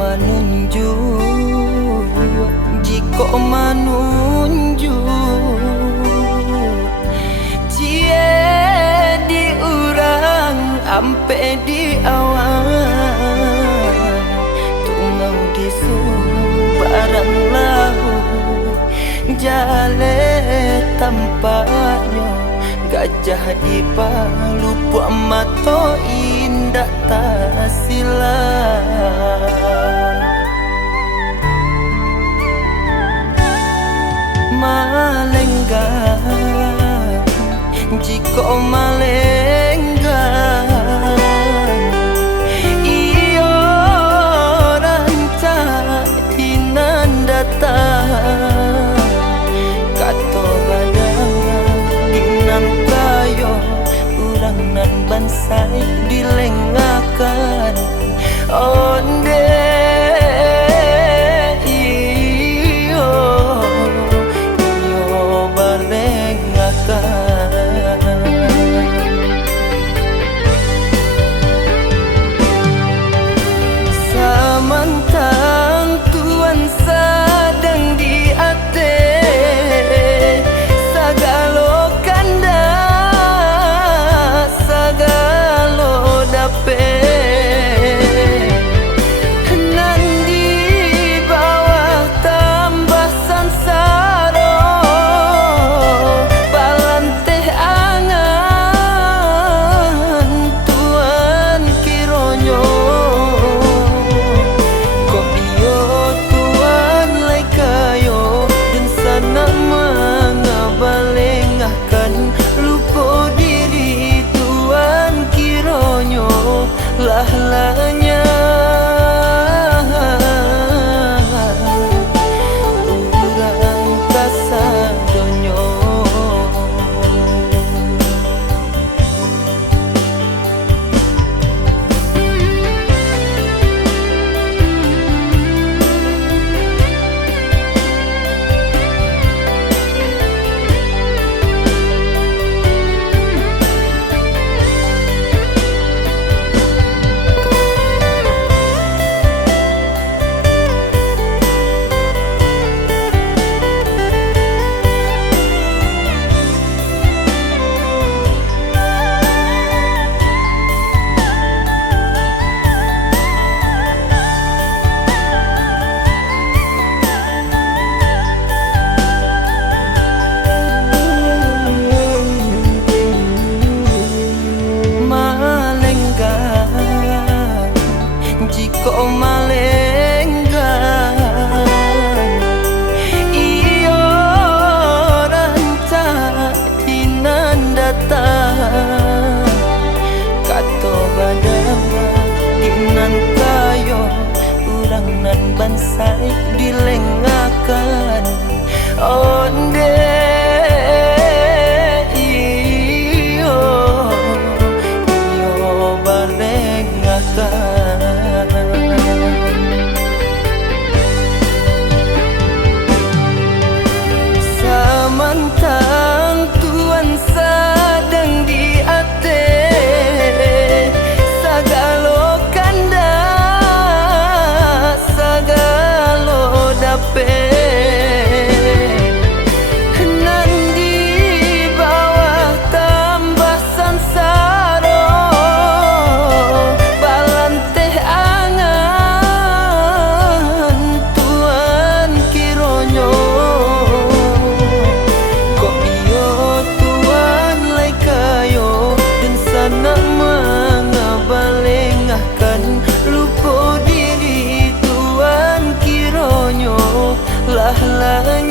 manunjuk, jika manunjuk cie diurang ampe di awal tungau disu barang lahu jale tampaknya gajah di palu buat mato indah tak silang malenggang jika malenggang iyo rancak inan datang kato badang dinan kayo urang nan bansai dilengakan onde samantang tuan sedang di ate sagalo kanda sagalo dape nan di bawah tambah sansaro balanteh angan tuan kironyo lahlanya urang kasadonyo jika malenggang iyo rancak inan datang kato badang inan kayo urang nan bansai dilengakan onde samantang tuan sedang di ate sagalo kanda sagalo dape nan di bawah tambah sansaro balanteh angan tuan kironyo lupo diri tuan kironyo lahlanya